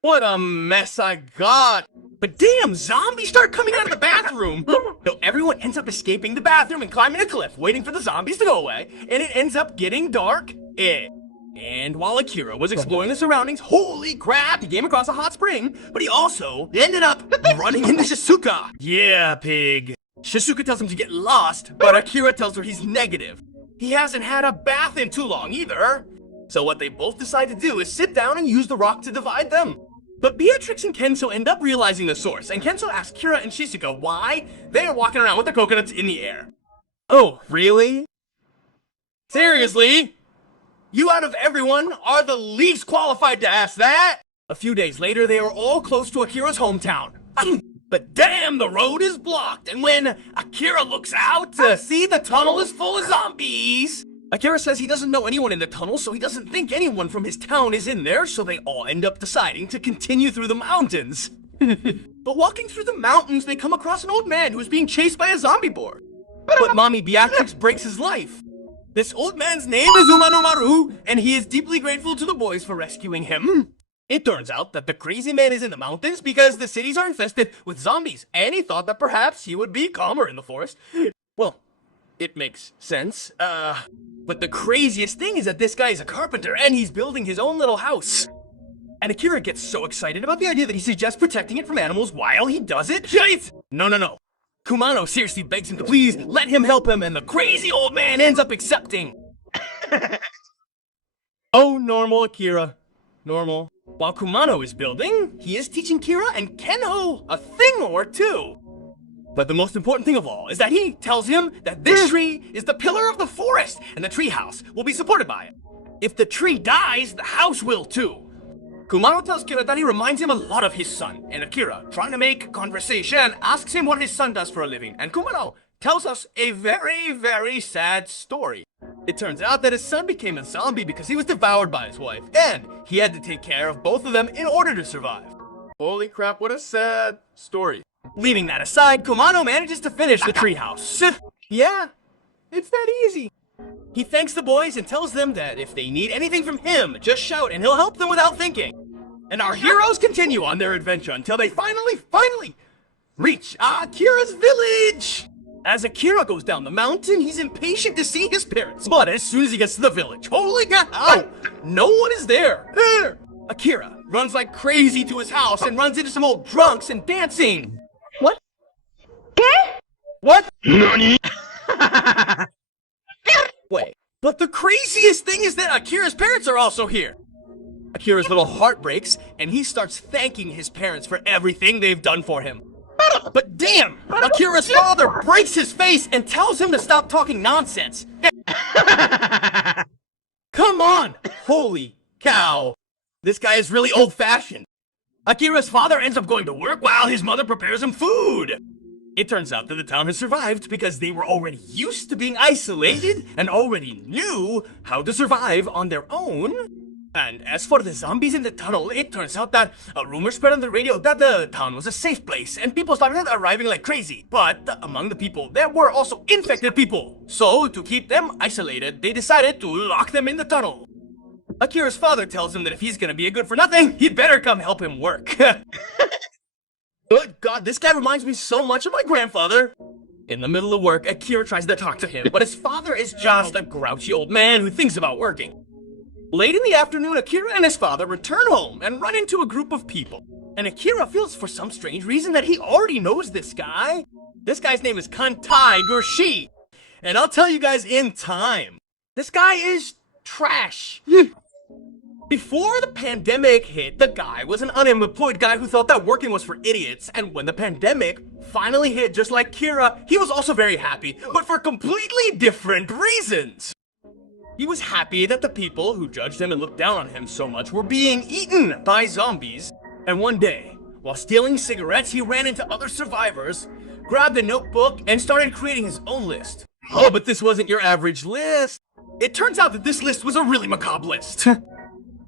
What a mess I got. But damn, zombies start coming out of the bathroom. So everyone ends up escaping the bathroom and climbing a cliff, waiting for the zombies to go away, and it ends up getting dark. And while Akira was exploring the surroundings, holy crap, he came across a hot spring, but he also ended up running into Shizuka. Yeah, pig. Shizuka tells him to get lost, but Akira tells her he's negative. He hasn't had a bath in too long either. So what they both decide to do is sit down and use the rock to divide them. But Beatrix and Kenzo end up realizing the source, and Kenzo asks Kira and Shizuka why they are walking around with their coconuts in the air. Oh, really? Seriously? You out of everyone are the least qualified to ask that? A few days later, they are all close to Akira's hometown. But damn, the road is blocked, and when Akira looks out to see the tunnel is full of zombies, Akira says he doesn't know anyone in the tunnel, so he doesn't think anyone from his town is in there, so they all end up deciding to continue through the mountains. But walking through the mountains, they come across an old man who is being chased by a zombie boar. But Mommy Beatrix breaks his life. This old man's name is Umanomaru, and he is deeply grateful to the boys for rescuing him. It turns out that the crazy man is in the mountains because the cities are infested with zombies, and he thought that perhaps he would be calmer in the forest. Well, it makes sense. But the craziest thing is that this guy is a carpenter, and he's building his own little house. And Akira gets so excited about the idea that he suggests protecting it from animals while he does it. No. Kumano seriously begs him to please let him help him, and the crazy old man ends up accepting. Oh, normal Akira. Normal. While Kumano is building, he is teaching Kira and Kenho a thing or two. But the most important thing of all is that he tells him that this tree is the pillar of the forest, and the tree house will be supported by it. If the tree dies, the house will too. Kumano tells Kira that he reminds him a lot of his son, and Akira, trying to make conversation, asks him what his son does for a living, and Kumano tells us a very, very sad story. It turns out that his son became a zombie because he was devoured by his wife, and he had to take care of both of them in order to survive. Holy crap, what a sad story. Leaving that aside, Kumano manages to finish the treehouse. Yeah, it's that easy. He thanks the boys and tells them that if they need anything from him, just shout and he'll help them without thinking. And our heroes continue on their adventure until they finally reach Akira's village. As Akira goes down the mountain, he's impatient to see his parents. But as soon as he gets to the village, holy cow, no one is there. Akira runs like crazy to his house and runs into some old drunks and dancing. What? What? Nani? Wait, but the craziest thing is that Akira's parents are also here. Akira's little heart breaks, and he starts thanking his parents for everything they've done for him. But damn, Akira's father breaks his face and tells him to stop talking nonsense. Come on, holy cow. This guy is really old-fashioned. Akira's father ends up going to work while his mother prepares him food. It turns out that the town has survived because they were already used to being isolated and already knew how to survive on their own. And as for the zombies in the tunnel, it turns out that a rumor spread on the radio that the town was a safe place and people started arriving like crazy. But among the people, there were also infected people. So to keep them isolated, they decided to lock them in the tunnel. Akira's father tells him that if he's gonna be a good for nothing, he'd better come help him work. Good God, this guy reminds me so much of my grandfather. In the middle of work, Akira tries to talk to him, but his father is just a grouchy old man who thinks about working. Late in the afternoon, Akira and his father return home and run into a group of people. And Akira feels for some strange reason that he already knows this guy. This guy's name is Kenpachi-Kun. And I'll tell you guys in time. This guy is trash. Before the pandemic hit, the guy was an unemployed guy who thought that working was for idiots. And when the pandemic finally hit, just like Kira, he was also very happy, but for completely different reasons. He was happy that the people who judged him and looked down on him so much were being eaten by zombies. And one day, while stealing cigarettes, he ran into other survivors, grabbed a notebook, and started creating his own list. Oh, but this wasn't your average list. It turns out that this list was a really macabre list.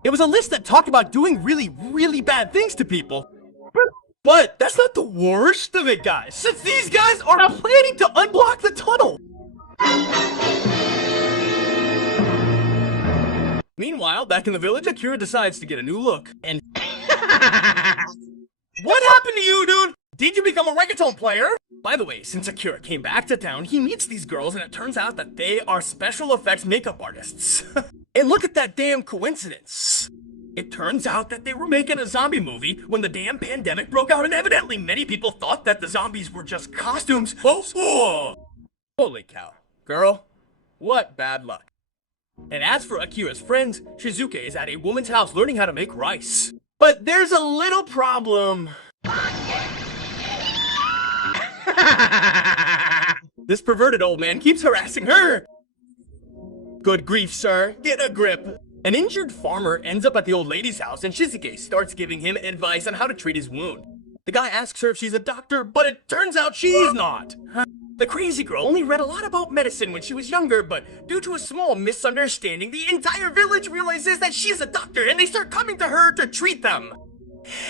It was a list that talked about doing really bad things to people. But that's not the worst of it, guys, since these guys are planning to unblock the tunnel. Meanwhile, back in the village, Akira decides to get a new look. And what happened to you, dude? Did you become a reggaeton player? By the way, since Akira came back to town, he meets these girls and it turns out that they are special effects makeup artists. And look at that damn coincidence. It turns out that they were making a zombie movie when the damn pandemic broke out and evidently many people thought that the zombies were just costumes. Oh. Holy cow. Girl, what bad luck. And as for Akira's friends, Shizuke is at a woman's house learning how to make rice. But there's a little problem. This perverted old man keeps harassing her. Good grief, sir. Get a grip. An injured farmer ends up at the old lady's house and Shizuke starts giving him advice on how to treat his wound. The guy asks her if she's a doctor, but it turns out she's not. The crazy girl only read a lot about medicine when she was younger, but due to a small misunderstanding, the entire village realizes that she's a doctor and they start coming to her to treat them.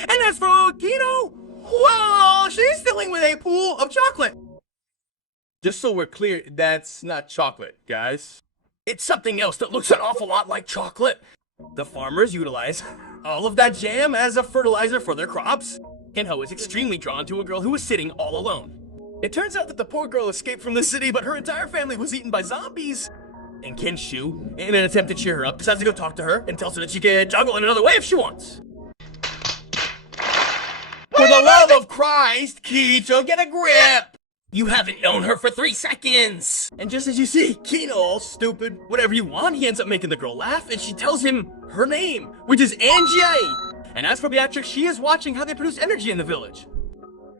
And as for Okino, well, she's filling with a pool of chocolate. Just so we're clear, that's not chocolate, guys. It's something else that looks an awful lot like chocolate. The farmers utilize all of that jam as a fertilizer for their crops. Kenho is extremely drawn to a girl who is sitting all alone. It turns out that the poor girl escaped from the city, but her entire family was eaten by zombies. And Kenshu, in an attempt to cheer her up, decides to go talk to her and tells her that she can juggle in another way if she wants. For the love of Christ, Kicho, get a grip! You haven't known her for 3 seconds! And just as you see, Kino, all stupid, whatever you want, he ends up making the girl laugh, and she tells him her name, which is Angie. And as for Beatrix, she is watching how they produce energy in the village.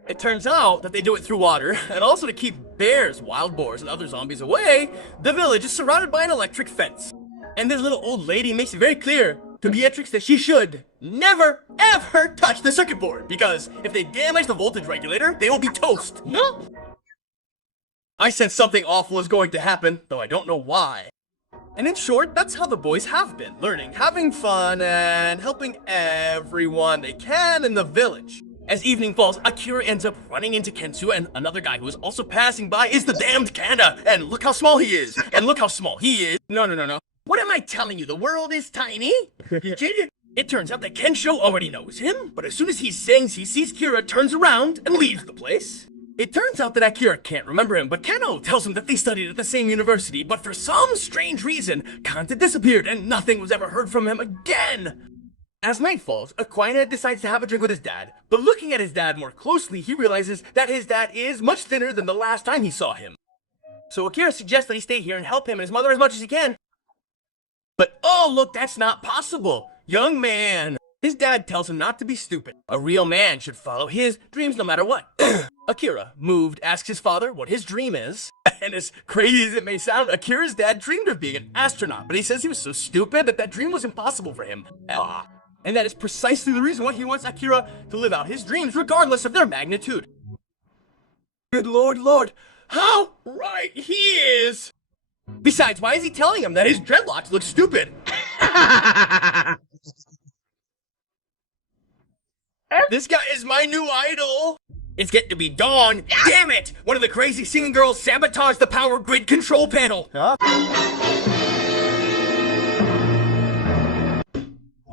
It turns out that they do it through water, and also to keep bears, wild boars, and other zombies away, the village is surrounded by an electric fence. And this little old lady makes it very clear to Beatrix that she should never, ever touch the circuit board, because if they damage the voltage regulator, they will be toast. No. I sense something awful is going to happen, though I don't know why. And in short, that's how the boys have been, learning, having fun, and helping everyone they can in the village. As evening falls, Akira ends up running into Kensu, and another guy who is also passing by is the damned Kanda. And look how small he is, and look how small he is. No. What am I telling you? The world is tiny? It turns out that Kensho already knows him, but as soon as he sings, he sees Kira, turns around, and leaves the place. It turns out that Akira can't remember him, but Kano tells him that they studied at the same university, but for some strange reason, Kanta disappeared and nothing was ever heard from him again. As night falls, Aquina decides to have a drink with his dad, but looking at his dad more closely, he realizes that his dad is much thinner than the last time he saw him. So Akira suggests that he stay here and help him and his mother as much as he can. But oh look, that's not possible! Young man! His dad tells him not to be stupid. A real man should follow his dreams no matter what. Akira, moved, asks his father what his dream is. And as crazy as it may sound, Akira's dad dreamed of being an astronaut, but he says he was so stupid that that dream was impossible for him. And that is precisely the reason why he wants Akira to live out his dreams regardless of their magnitude. Good lord, how right he is! Besides, why is he telling him that his dreadlocks look stupid? This guy is my new idol! It's getting to be dawn. Damn it! One of the crazy singing girls sabotaged the power grid control panel! Huh?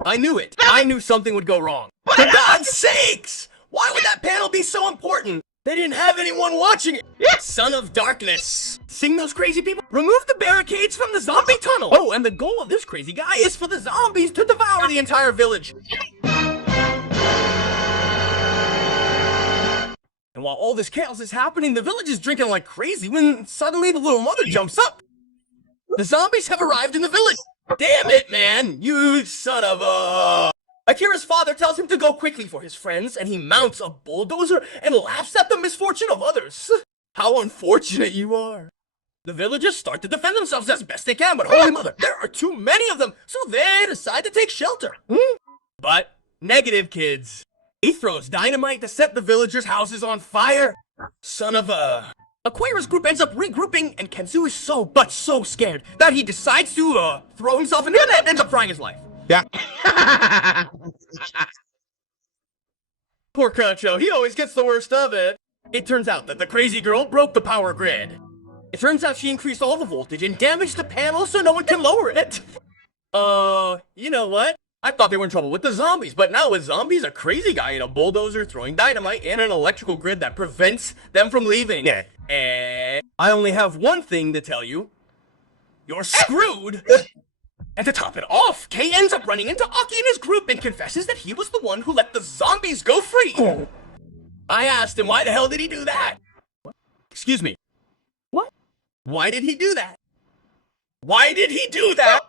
I knew it. I knew something would go wrong. For God's sakes! Why would that panel be so important? They didn't have anyone watching it! Son of Darkness! Sing those crazy people? Remove the barricades from the zombie tunnel! Oh, and the goal of this crazy guy is for the zombies to devour the entire village! And while all this chaos is happening, the village is drinking like crazy when suddenly the little mother jumps up. The zombies have arrived in the village! Damn it, man! You son of a... Akira's father tells him to go quickly for his friends, and he mounts a bulldozer and laughs at the misfortune of others. How unfortunate you are. The villagers start to defend themselves as best they can, but holy mother, there are too many of them, so they decide to take shelter. But, negative, kids. He throws dynamite to set the villagers' houses on fire. Son of a... Akira's group ends up regrouping, and Kensu is so scared that he decides to, throw himself into the net and ends up frying his life. Yeah. Poor Concho, he always gets the worst of it. It turns out that the crazy girl broke the power grid. It turns out she increased all the voltage and damaged the panel so no one can lower it. You know what? I thought they were in trouble with the zombies, but now with zombies, a crazy guy in a bulldozer throwing dynamite and an electrical grid that prevents them from leaving. And I only have one thing to tell you. You're screwed! And to top it off, Kei ends up running into Aki and his group and confesses that he was the one who let the zombies go free. I asked him, why the hell did he do that? Excuse me. What? Why did he do that? Why did he do that?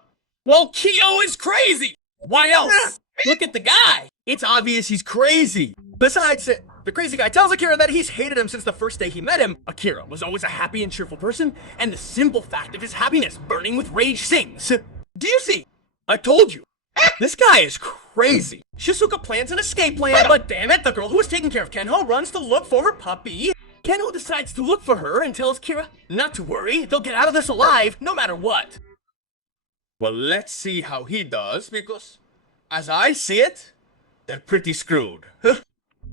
Well, Kyo is crazy. Why else? Look at the guy. It's obvious he's crazy. Besides, the crazy guy tells Akira that he's hated him since the first day he met him. Akira was always a happy and cheerful person, and the simple fact of his happiness burning with rage sings. Do you see? I told you. This guy is crazy. Shizuka plans an escape plan, but damn it, the girl who was taking care of Kenho runs to look for her puppy. Kenho decides to look for her and tells Kira not to worry, they'll get out of this alive no matter what. Well, let's see how he does, because as I see it, they're pretty screwed.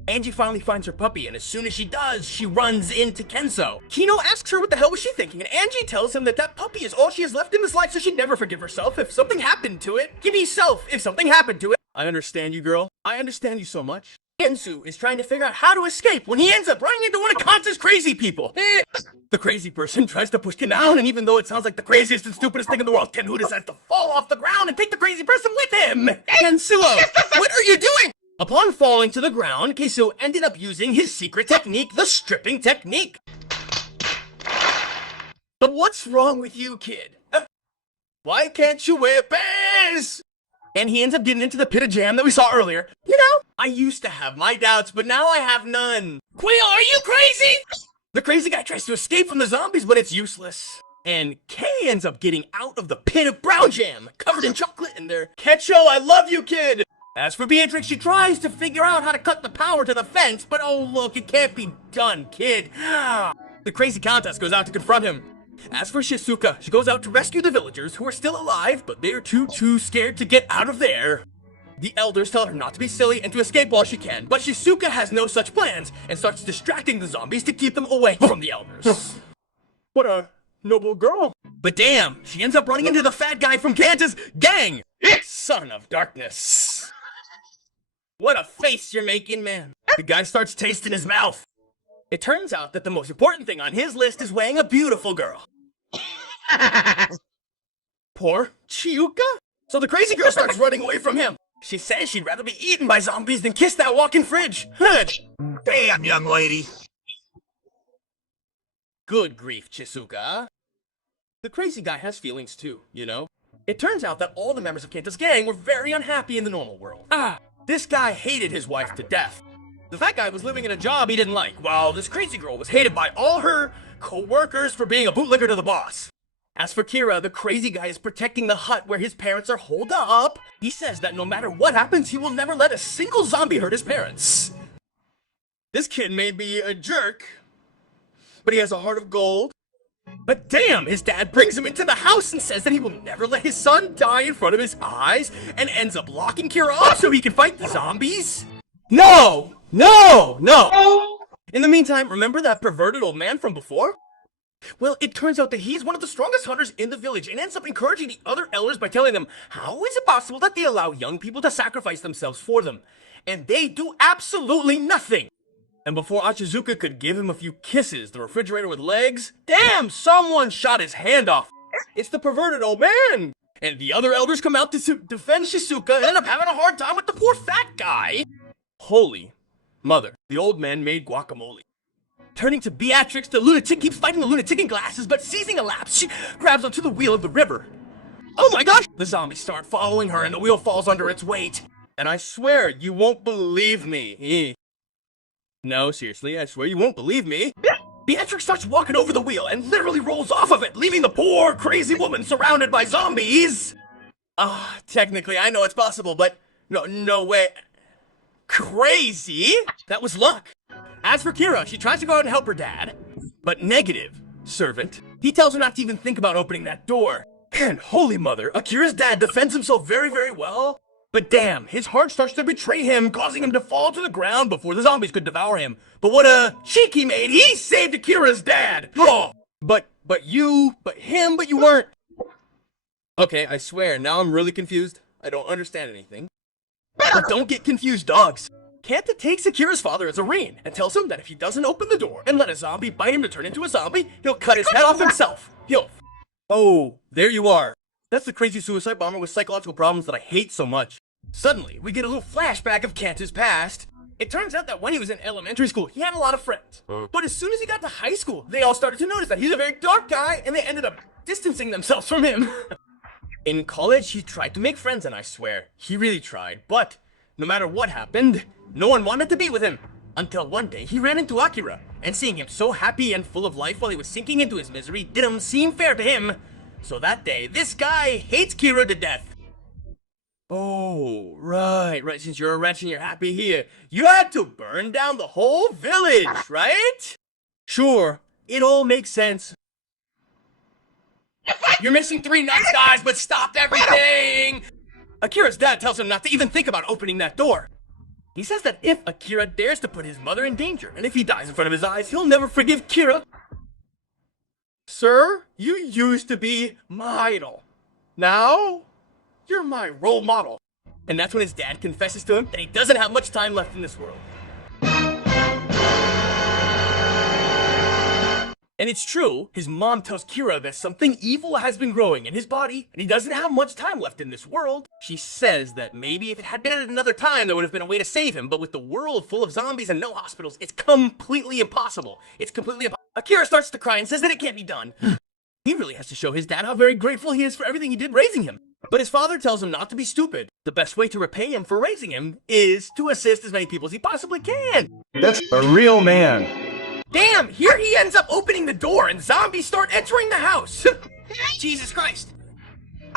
Angie finally finds her puppy, and as soon as she does, she runs into Kenzo. Kino asks her what the hell was she thinking, and Angie tells him that that puppy is all she has left in this life, so she'd never forgive herself if something happened to it. Give me self if something happened to it. I understand you, girl. I understand you so much. Kensu is trying to figure out how to escape when he ends up running into one of Kansa's crazy people. The crazy person tries to push Ken down, and even though it sounds like the craziest and stupidest thing in the world, Kenhu decides to fall off the ground and take the crazy person with him. Kensuo, what are you doing? Upon falling to the ground, Keisu ended up using his secret technique, the stripping technique. But what's wrong with you, kid? Why can't you wear pants? And he ends up getting into the pit of jam that we saw earlier. You know, I used to have my doubts, but now I have none. Quill, are you crazy? The crazy guy tries to escape from the zombies, but it's useless. And Kay ends up getting out of the pit of brown jam, covered in chocolate in there. Ketcho, I love you, kid! As for Beatrix, she tries to figure out how to cut the power to the fence, but oh look, it can't be done, kid. The crazy Countess goes out to confront him. As for Shizuka, she goes out to rescue the villagers who are still alive, but they're too scared to get out of there. The elders tell her not to be silly and to escape while she can, but Shizuka has no such plans and starts distracting the zombies to keep them away from the elders. What a noble girl. But damn, she ends up running into the fat guy from Kanta's gang! Son of Darkness. What a face you're making, man. The guy starts tasting his mouth. It turns out that the most important thing on his list is weighing a beautiful girl. Poor Chiyuka? So the crazy girl starts running away from him. She says she'd rather be eaten by zombies than kiss that walking fridge. Damn, young lady. Good grief, Chisuka. The crazy guy has feelings too, you know? It turns out that all the members of Kenta's gang were very unhappy in the normal world. This guy hated his wife to death. The fat guy was living in a job he didn't like, while this crazy girl was hated by all her co-workers for being a bootlicker to the boss. As for Kira, the crazy guy is protecting the hut where his parents are holed up. He says that no matter what happens, he will never let a single zombie hurt his parents. This kid may be a jerk, but he has a heart of gold. But damn, his dad brings him into the house and says that he will never let his son die in front of his eyes and ends up locking Kira up so he can fight the zombies? No! No! No! In the meantime, remember that perverted old man from before? Well, it turns out that he's one of the strongest hunters in the village and ends up encouraging the other elders by telling them how is it possible that they allow young people to sacrifice themselves for them, and they do absolutely nothing. And before Achizuka could give him a few kisses, the refrigerator with legs, damn, someone shot his hand off. It's the perverted old man. And the other elders come out to defend Shizuka and end up having a hard time with the poor fat guy. Holy mother, the old man made guacamole. Turning to Beatrix, the lunatic keeps fighting the lunatic in glasses, but seizing a lapse, she grabs onto the wheel of the river. Oh my gosh! The zombies start following her and the wheel falls under its weight. And I swear, you won't believe me. No, seriously, I swear you won't believe me. Beatrix starts walking over the wheel and literally rolls off of it, leaving the poor, crazy woman surrounded by zombies. Technically, I know it's possible, but no way. Crazy? That was luck. As for Kira, she tries to go out and help her dad, but negative, servant. He tells her not to even think about opening that door. And holy mother, Akira's dad defends himself very, very well. But damn, his heart starts to betray him, causing him to fall to the ground before the zombies could devour him. But what a cheek he made! He saved Akira's dad! Oh! But you weren't. Okay, I swear, now I'm really confused. I don't understand anything. But don't get confused, dogs. Kanta takes Akira's father as a rein and tells him that if he doesn't open the door and let a zombie bite him to turn into a zombie, he'll cut his head off himself. Oh, there you are. That's the crazy suicide bomber with psychological problems that I hate so much. Suddenly, we get a little flashback of Kanta's past. It turns out that when he was in elementary school, he had a lot of friends. But as soon as he got to high school, they all started to notice that he's a very dark guy, and they ended up distancing themselves from him. In college, he tried to make friends, and I swear, he really tried. But no matter what happened, no one wanted to be with him. Until one day, he ran into Akira, and seeing him so happy and full of life while he was sinking into his misery didn't seem fair to him. So that day, this guy hates Kira to death. Oh, right, since you're a wretch and you're happy here, you had to burn down the whole village, right? Sure, it all makes sense. You're missing 3 nuts, guys, but stopped everything! Akira's dad tells him not to even think about opening that door. He says that if Akira dares to put his mother in danger, and if he dies in front of his eyes, he'll never forgive Kira. Sir, you used to be my idol. Now, you're my role model. And that's when his dad confesses to him that he doesn't have much time left in this world. And it's true, his mom tells Kira that something evil has been growing in his body, and he doesn't have much time left in this world. She says that maybe if it had been at another time, there would have been a way to save him, but with the world full of zombies and no hospitals, it's completely impossible. Akira starts to cry and says that it can't be done. He really has to show his dad how very grateful he is for everything he did raising him. But his father tells him not to be stupid. The best way to repay him for raising him is to assist as many people as he possibly can. That's a real man. Damn, here he ends up opening the door and zombies start entering the house. Jesus Christ.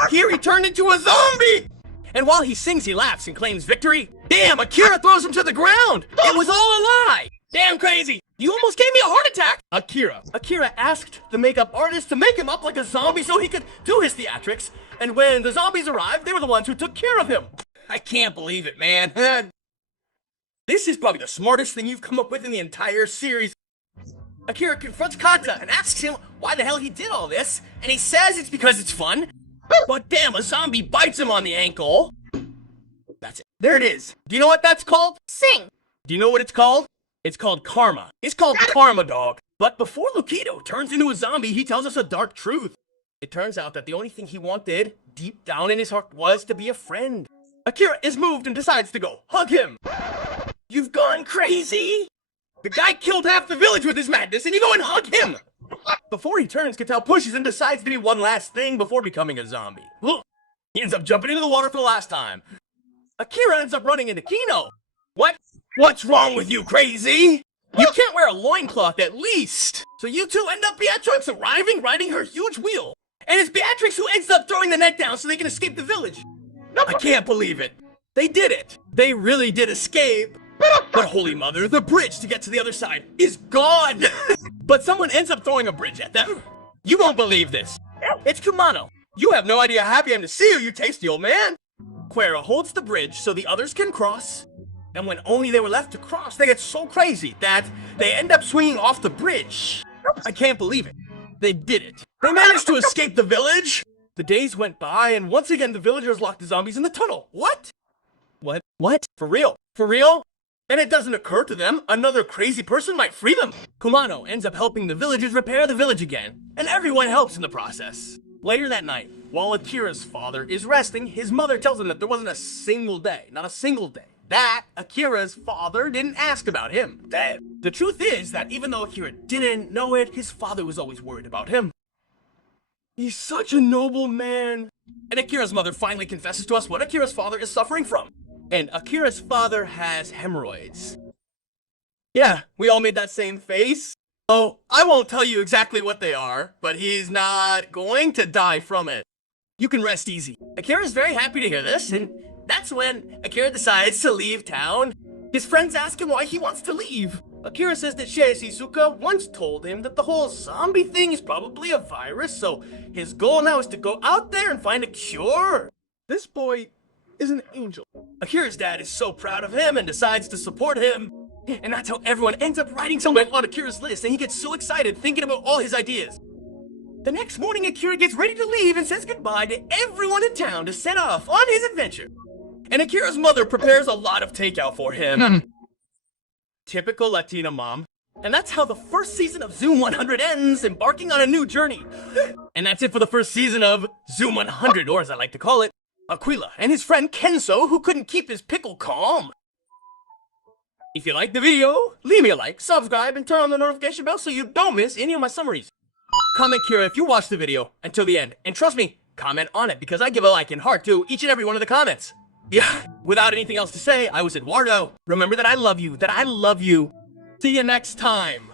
Here he turned into a zombie. And while he sings, he laughs and claims victory. Damn, Akira throws him to the ground. It was all a lie. Damn crazy. You almost gave me a heart attack. Akira asked the makeup artist to make him up like a zombie so he could do his theatrics. And when the zombies arrived, they were the ones who took care of him. I can't believe it, man. This is probably the smartest thing you've come up with in the entire series. Akira confronts Kanta and asks him why the hell he did all this, and he says it's because it's fun. But damn, a zombie bites him on the ankle. That's it. There it is. Do you know what that's called? Sing. Do you know what it's called? It's called karma. It's called karma, dog. But before Lukido turns into a zombie, he tells us a dark truth. It turns out that the only thing he wanted, deep down in his heart, was to be a friend. Akira is moved and decides to go hug him. You've gone crazy? The guy killed half the village with his madness, and you go and hug him! Before he turns, Katel pushes and decides to do one last thing before becoming a zombie. Look, he ends up jumping into the water for the last time. Akira ends up running into Kino. What? What's wrong with you, crazy? You can't wear a loincloth at least! So you two end up Beatrix arriving riding her huge wheel. And it's Beatrix who ends up throwing the net down so they can escape the village. I can't believe it. They did it. They really did escape. But holy mother, the bridge to get to the other side is gone. But someone ends up throwing a bridge at them. You won't believe this. It's Kumano. You have no idea how happy I am to see you, you tasty old man. Quera holds the bridge so the others can cross. And when only they were left to cross, they get so crazy that they end up swinging off the bridge. I can't believe it. They did it. They managed to escape the village. The days went by, and once again the villagers locked the zombies in the tunnel. What? What? For real? For real? And it doesn't occur to them another crazy person might free them. Kumano ends up helping the villagers repair the village again, and everyone helps in the process. Later that night, while Akira's father is resting, his mother tells him that there wasn't a single day, not a single day, that Akira's father didn't ask about him. The truth is that even though Akira didn't know it, his father was always worried about him. He's such a noble man. And Akira's mother finally confesses to us what Akira's father is suffering from. And Akira's father has hemorrhoids. Yeah, we all made that same face. Oh, I won't tell you exactly what they are, but he's not going to die from it. You can rest easy. Akira's very happy to hear this, and that's when Akira decides to leave town. His friends ask him why he wants to leave. Akira says that Shizuka once told him that the whole zombie thing is probably a virus, so his goal now is to go out there and find a cure. This boy is an angel. Akira's dad is so proud of him and decides to support him. And that's how everyone ends up writing something on Akira's list, and he gets so excited thinking about all his ideas. The next morning, Akira gets ready to leave and says goodbye to everyone in town to set off on his adventure. And Akira's mother prepares a lot of takeout for him. Typical Latina mom. And that's how the first season of Zoom 100 ends, embarking on a new journey. And that's it for the first season of Zoom 100, or as I like to call it, Aquila and his friend Kenso, who couldn't keep his pickle calm. If you liked the video, leave me a like, subscribe, and turn on the notification bell so you don't miss any of my summaries. Comment Kira if you watched the video until the end, and trust me, comment on it because I give a like and heart to each and every one of the comments. Yeah, without anything else to say, I was Eduardo. Remember that I love you, See you next time.